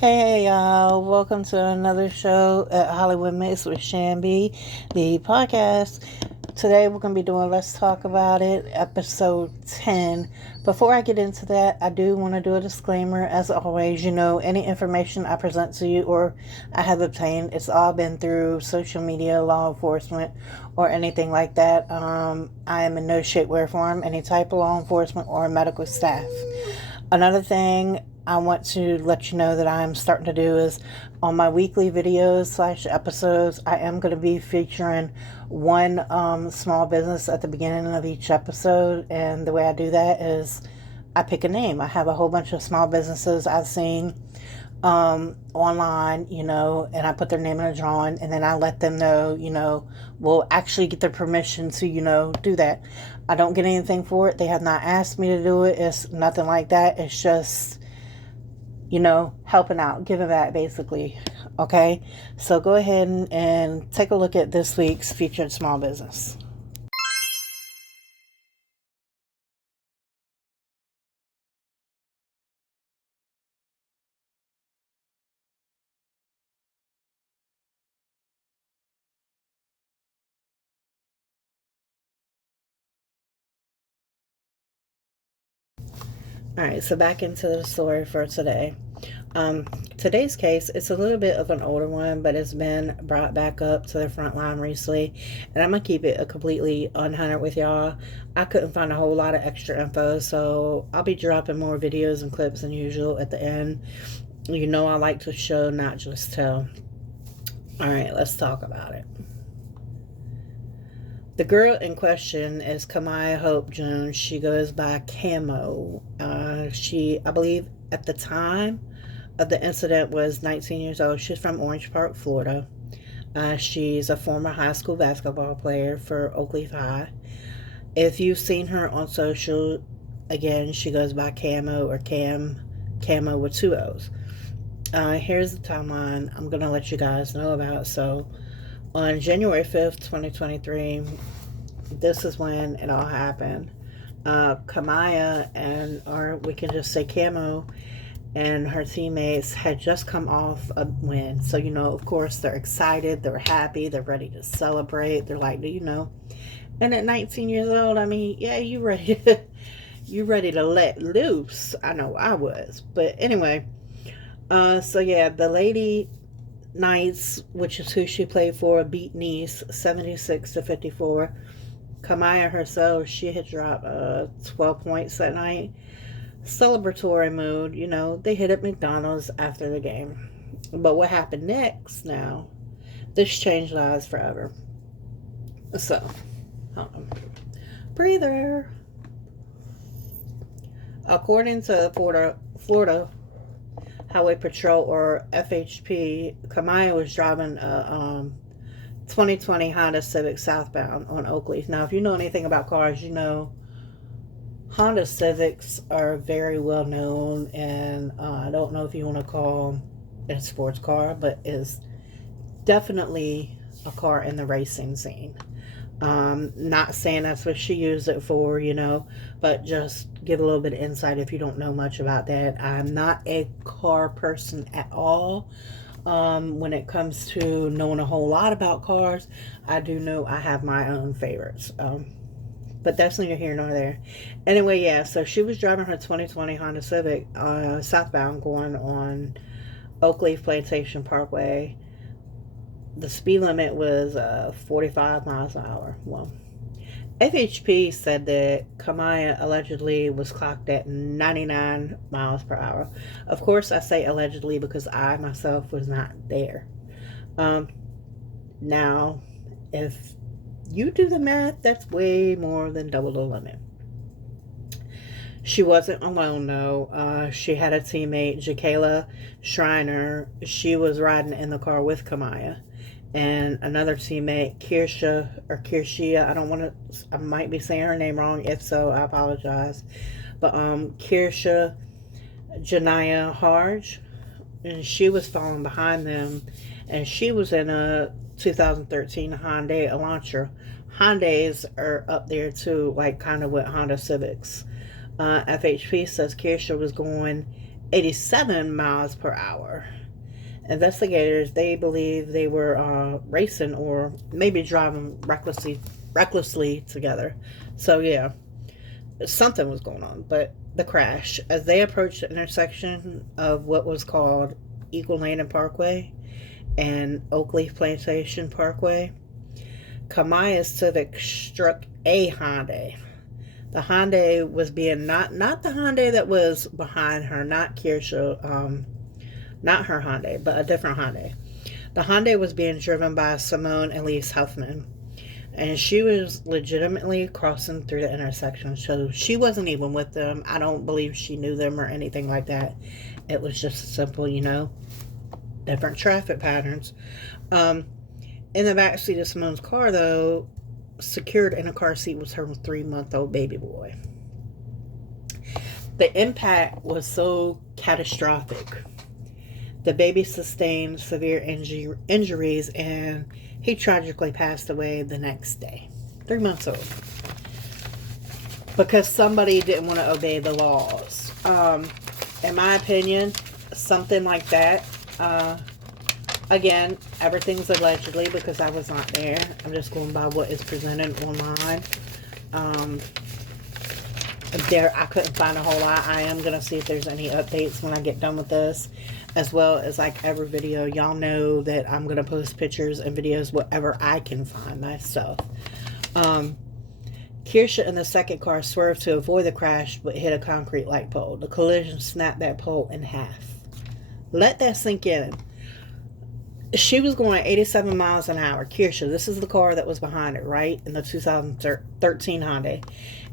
Hey y'all, welcome to another show at Hollywood Mix with Shambi, the podcast. Today we're going to be doing Let's Talk About It, episode 10. Before I get into that, I do want to do a disclaimer. As always, any information I present to you or I have obtained, it's all been through social media, law enforcement, or anything like that. I am in no shape, way, or form any type of law enforcement or medical staff. Another thing I want to let you know that I'm starting to do is on my weekly videos / episodes, I am going to be featuring one small business at the beginning of each episode. And the way I do that is I pick a name. I have a whole bunch of small businesses I've seen online, and I put their name in a drawing, and then I let them know, will actually get their permission to, do that. I don't get anything for it. They have not asked me to do it. It's nothing like that. It's just, helping out, giving back, basically. Okay, so go ahead and take a look at this week's featured small business. All right, so back into the story for today. Um, Today's case, it's a little bit of an older one, but it's been brought back up to the front line recently. And I'm going to keep it a completely unhunted with y'all. I couldn't find a whole lot of extra info, so I'll be dropping more videos and clips than usual at the end. I like to show, not just tell. All right, let's talk about it. The girl in question is Kamiyah Hope Jones. She goes by Kamo. I believe, at the time of the incident was 19 years old. She's from Orange Park, Florida. She's a former high school basketball player for Oakleaf High. If you've seen her on social, again, she goes by Camo or Camo with two O's. Here's the timeline I'm going to let you guys know about. So, on January 5th, 2023, this is when it all happened. Kamiyah or we can just say Camo, and her teammates had just come off a win. So, of course, they're excited, they're happy, they're ready to celebrate. They're like, and at 19 years old, I mean, yeah, you ready to let loose. I know I was. But anyway, so yeah, the Lady Knights, which is who she played for, beat Nice 76-54. Kamiyah herself, she had dropped 12 points that night. Celebratory mood, they hit up McDonald's after the game. But what happened next now, this changed lives forever. So, hold on. Breather. According to Florida Highway Patrol, or FHP, Kamiyah was driving a 2020 Honda Civic southbound on Oakleaf. Now, if you know anything about cars, Honda Civics are very well known, and I don't know if you want to call it a sports car, but is definitely a car in the racing scene. Not saying that's what she used it for, but just give a little bit of insight if you don't know much about that. I'm not a car person at all. When it comes to knowing a whole lot about cars, I do know I have my own favorites. But that's neither here nor there. Anyway, yeah, so she was driving her 2020 Honda Civic southbound going on Oakleaf Plantation Parkway. The speed limit was 45 miles an hour. Well, FHP said that Kamiyah allegedly was clocked at 99 miles per hour. Of course, I say allegedly because I myself was not there. Now, if you do the math, that's way more than double the limit. She wasn't alone, though. She had a teammate, Jacayla Schreiner. She was riding in the car with Kamiyah. And another teammate, Kirshia, I might be saying her name wrong. If so, I apologize. But Kirsha Janaya Harj, and she was following behind them, and she was in a 2013 Hyundai Elantra. Hyundais are up there too, like kind of with Honda Civics. FHP says Kirsha was going 87 miles per hour. Investigators, they believe they were racing or maybe driving recklessly together. So yeah, something was going on. But the crash, as they approached the intersection of what was called Eagle Lane and Parkway and Oakleaf Plantation Parkway, Kamiyah Civic struck a Hyundai. The Hyundai was being not the Hyundai that was behind her, not Kirsha, not her Hyundai, but a different Hyundai. The Hyundai was being driven by Simone and Elise Huffman, and she was legitimately crossing through the intersection. So she wasn't even with them. I don't believe she knew them or anything like that. It was just simple, different traffic patterns. In the backseat of Simone's car, though, secured in a car seat was her 3-month-old baby boy. The impact was so catastrophic. The baby sustained severe injuries, and he tragically passed away the next day. 3 months old. Because somebody didn't want to obey the laws. In my opinion, something like that, again, everything's allegedly because I was not there. I'm just going by what is presented online. I couldn't find a whole lot. I am going to see if there's any updates when I get done with this. As well as like every video, y'all know that I'm going to post pictures and videos whatever I can find myself. Kirsha in the second car swerved to avoid the crash but hit a concrete light pole. The collision snapped that pole in half. Let that sink in. She was going 87 miles an hour. Kirsha, this is the car that was behind her, right? In the 2013 Hyundai.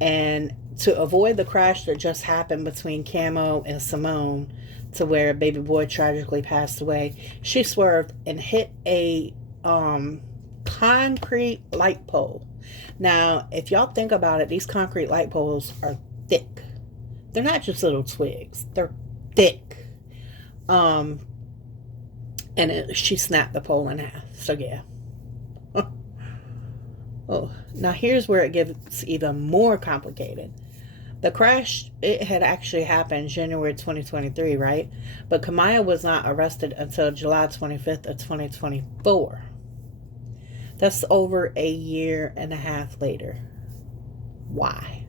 And to avoid the crash that just happened between Kamo and Simone, to where baby boy tragically passed away, she swerved and hit a concrete light pole. Now, if y'all think about it, these concrete light poles are thick. They're not just little twigs. They're thick. She snapped the pole in half. So, yeah. Oh, now here's where it gets even more complicated. The crash, it had actually happened January 2023, right? But Kamiyah was not arrested until July 25th of 2024. That's over a year and a half later. Why?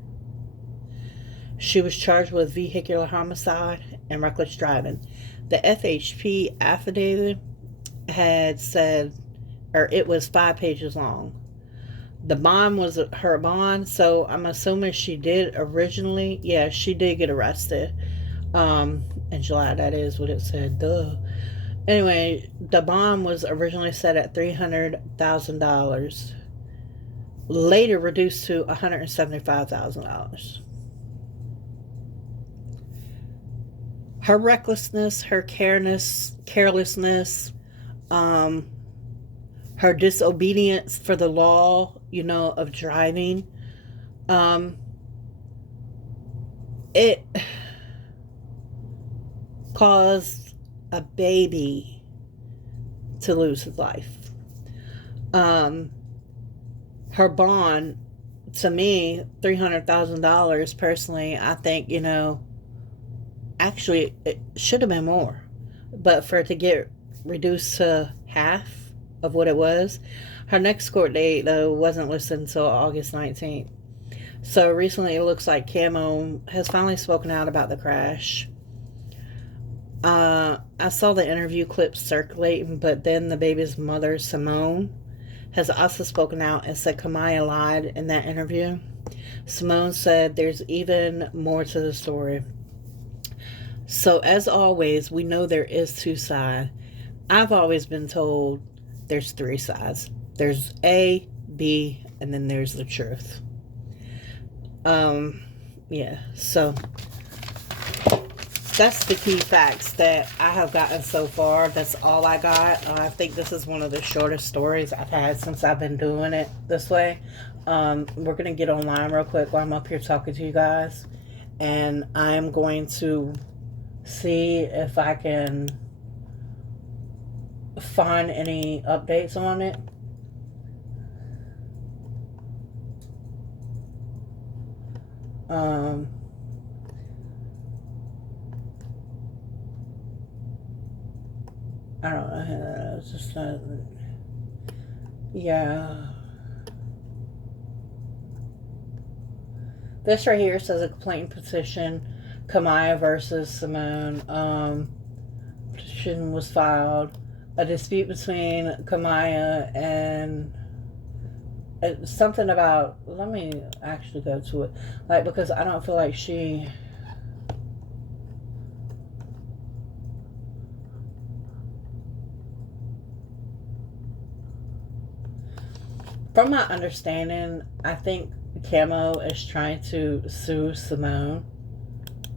She was charged with vehicular homicide and reckless driving. The FHP affidavit had said, or it was 5 pages long. The bond was her bond, so I'm assuming she did originally. Yeah, she did get arrested. In July, that is what it said. Duh. Anyway, the bond was originally set at $300,000. Later reduced to $175,000. Her recklessness, her carelessness, her disobedience for the law, of driving, it caused a baby to lose his life. Her bond, to me, $300,000 personally, I think, actually it should have been more. But for it to get reduced to half of what it was, her next court date, though, wasn't listed until August 19th. So recently it looks like Kamo has finally spoken out about the crash. I saw the interview clips circulating, but then the baby's mother, Simone, has also spoken out and said Kamiyah lied in that interview. Simone said there's even more to the story. So as always, we know there is 2 sides. I've always been told there's 3 sides. There's A, B, and then there's the truth. Yeah, so that's the key facts that I have gotten so far. That's all I got. I think this is one of the shortest stories I've had since I've been doing it this way. We're going to get online real quick while I'm up here talking to you guys. And I'm going to see if I can find any updates on it. I don't know who that is. Just not, yeah. This right here says a complaint petition, Kamiyah versus Simone. Petition was filed. A dispute between Kamiyah and something about. Let me actually go to it, like, because I don't feel like she. From my understanding, I think Kamo is trying to sue Simone.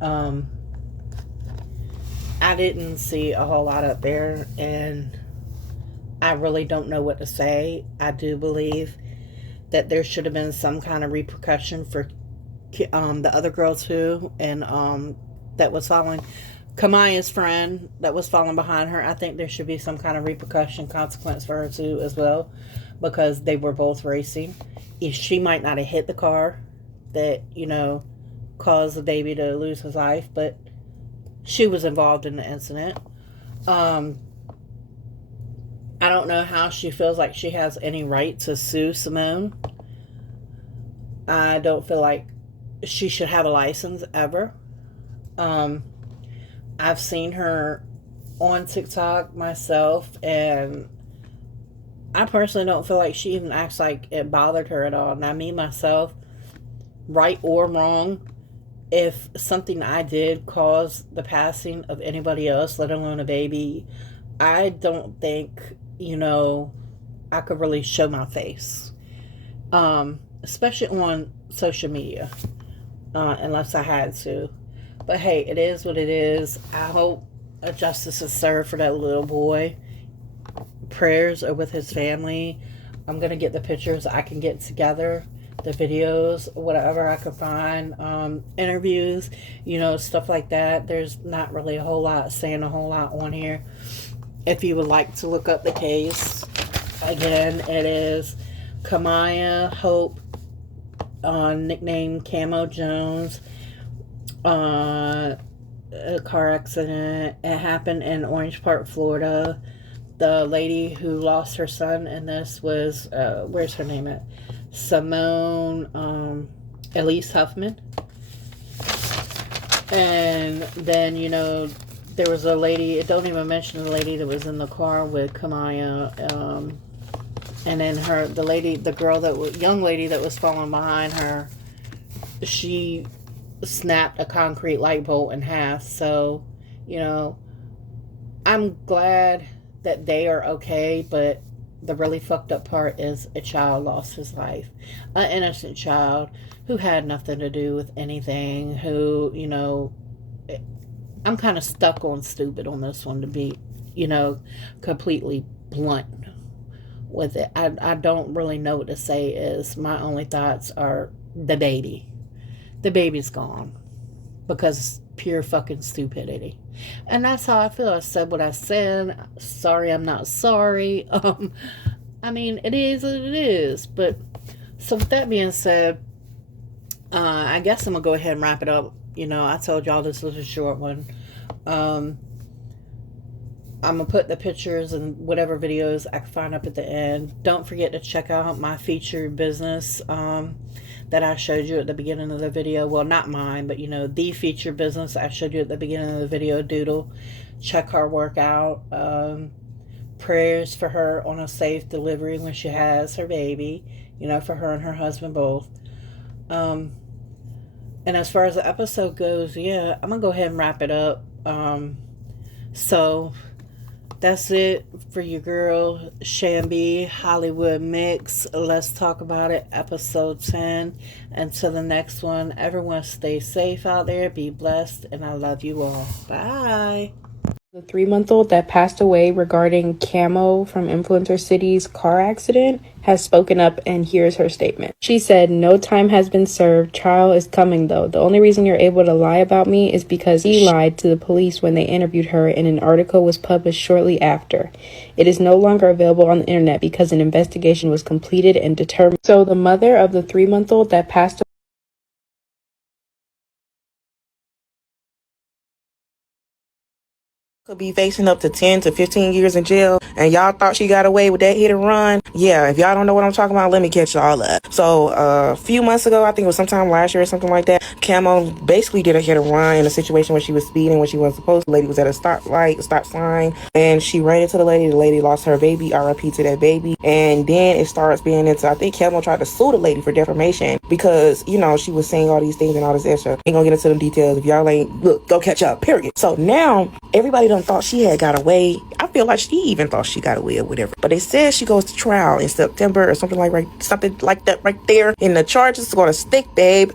Um, I didn't see a whole lot up there, and I really don't know what to say. I do believe that there should have been some kind of repercussion for the other girl too, and that was following Kamiyah's friend that was following behind her. I think there should be some kind of repercussion, consequence for her too as well, because they were both racing. If she might not have hit the car that caused the baby to lose his life, but she was involved in the incident. Um, I don't know how she feels like she has any right to sue Simone. I don't feel like she should have a license ever. Um, I've seen her on TikTok myself, and I personally don't feel like she even acts like it bothered her at all. Now, me, myself, right or wrong, if something I did cause the passing of anybody else, let alone a baby, I don't think, I could really show my face. Especially on social media, unless I had to. But hey, it is what it is. I hope a justice is served for that little boy. Prayers are with his family. I'm going to get the pictures I can get together, the videos, whatever I can find, interviews, stuff like that. There's not really a whole lot, saying a whole lot on here. If you would like to look up the case, again, it is Kamiyah Hope, nicknamed Kamo Jones. A car accident. It happened in Orange Park, Florida. The lady who lost her son in this was, where's her name at? Simone Elise Huffman. And then, there was a lady, it don't even mention the lady that was in the car with Kamiyah. And then young lady that was following behind her, she snapped a concrete light bulb in half. So, I'm glad that they are okay, but the really fucked up part is a child lost his life. An innocent child who had nothing to do with anything, I'm kind of stuck on stupid on this one, to be, completely blunt with it. I don't really know what to say. Is my only thoughts are the baby. The baby's gone because pure fucking stupidity. And that's how I feel. I said what I said. Sorry, I'm not sorry. I mean, it is what it is. But so with that being said, I guess I'm gonna go ahead and wrap it up. I told y'all this was a short one. I'm gonna put the pictures and whatever videos I can find up at the end. Don't forget to check out my featured business that I showed you at the beginning of the video. Well, not mine, but the featured business I showed you at the beginning of the video, Doodle. Check her work out. Prayers for her on a safe delivery when she has her baby. For her and her husband both. And as far as the episode goes, yeah, I'm gonna go ahead and wrap it up. So that's it for your girl Shambi Hollywood Mix. Let's talk about it. Episode 10. Until the next one, everyone stay safe out there. Be blessed. And I love you all. Bye. The 3-month-old that passed away regarding Kamo from Influencer City's car accident has spoken up, and here's her statement. She said, "No time has been served. Trial is coming though. The only reason you're able to lie about me is because he lied to the police when they interviewed her, and an article was published shortly after. It is no longer available on the internet because an investigation was completed and determined." So the mother of the 3-month-old that passed Could be facing up to 10 to 15 years in jail, and y'all thought she got away with that hit and run. Yeah, if y'all don't know what I'm talking about, let me catch y'all up. So a few months ago, I think it was sometime last year or something like that, Kamo basically did a hit and run in a situation where she was speeding when she wasn't supposed to. The lady was at a stop sign, and she ran into the lady. The lady lost her baby, RIP to that baby. And then it starts being into, I think Kamo tried to sue the lady for defamation because, you know, she was saying all these things and all this extra. Ain't gonna get into the details. If y'all ain't, look, go catch up, period. So now everybody done thought she had got away. I feel like she even thought she got away or whatever. But they said she goes to trial in September or something like that right there. And the charges is gonna stick, babe.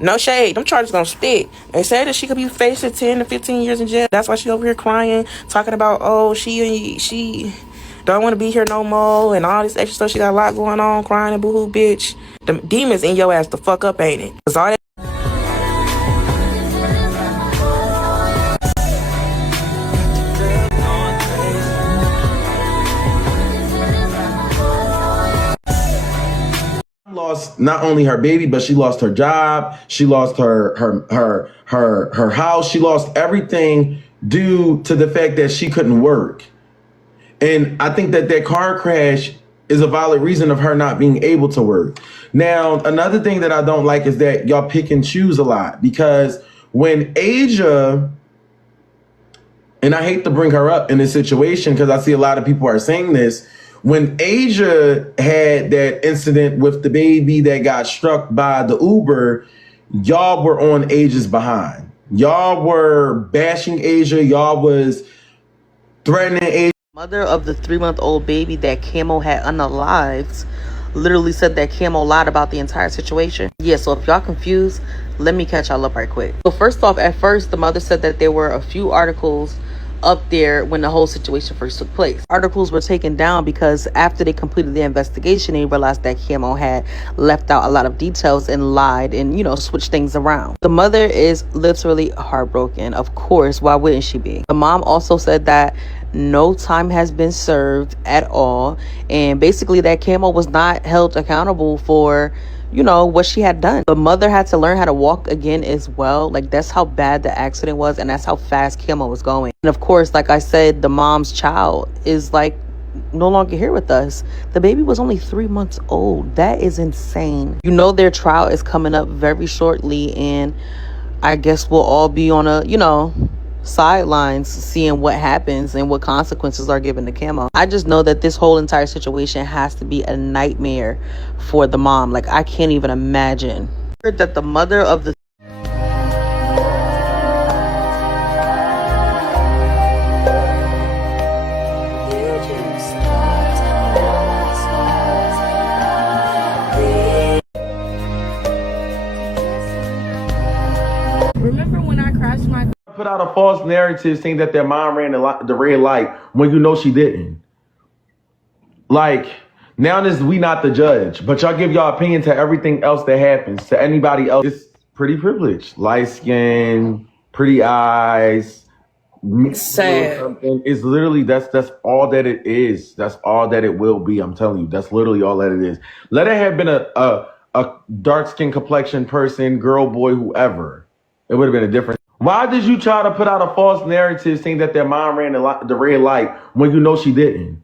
No shade. Them charges gonna stick. They said that she could be facing 10 to 15 years in jail. That's why she over here crying, talking about, oh, she don't want to be here no more and all this extra stuff. She got a lot going on, crying and boohoo, bitch. The demons in your ass the fuck up, ain't it? Cause all that lost not only her baby, but she lost her job. She lost her house. She lost everything due to the fact that she couldn't work. And I think that car crash is a valid reason of her not being able to work. Now, another thing that I don't like is that y'all pick and choose a lot, because when Asia, and I hate to bring her up in this situation because I see a lot of people are saying this, when Asia had that incident with the baby that got struck by the Uber, y'all were on Asia's behind. Y'all were bashing Asia. Y'all was threatening Asia. mother of the 3-month-old baby that Kamo had unalived literally said that Kamo lied about the entire situation. Yeah, so if y'all confused, let me catch y'all up right quick. So first off, at first, the mother said that there were a few articles up there when the whole situation first took place. Articles were taken down because after they completed the investigation, they realized that Kamo had left out a lot of details and lied and, you know, switched things around. The mother is literally heartbroken. Of course, why wouldn't she be? The mom also said that no time has been served at all, and basically that Kamo was not held accountable for, you know, what she had done. The mother had to learn how to walk again as well. Like, that's how bad the accident was, and that's how fast Kamo was going. And of course, like I said, the mom's child is like no longer here with us. The baby was only 3 months old. That is insane. You know, their trial is coming up very shortly, and I guess we'll all be on a, you know, sidelines seeing what happens and what consequences are given to Kamo. I just know that this whole entire situation has to be a nightmare for the mom. Like, I can't even imagine. That the mother of the Remember when I crashed my Put out a false narrative saying that their mom ran the red light when you know she didn't. Like, now this we not the judge, but y'all give y'all opinion to everything else that happens to anybody else. It's pretty privileged, light skin, pretty eyes, Sad. something. It's literally that's all that it is. That's all that it will be. I'm telling you, that's literally all that it is. Let it have been a dark skin complexion person, girl, boy, whoever. It would have been a different. Why did you try to put out a false narrative saying that their mom ran the red light when you know she didn't?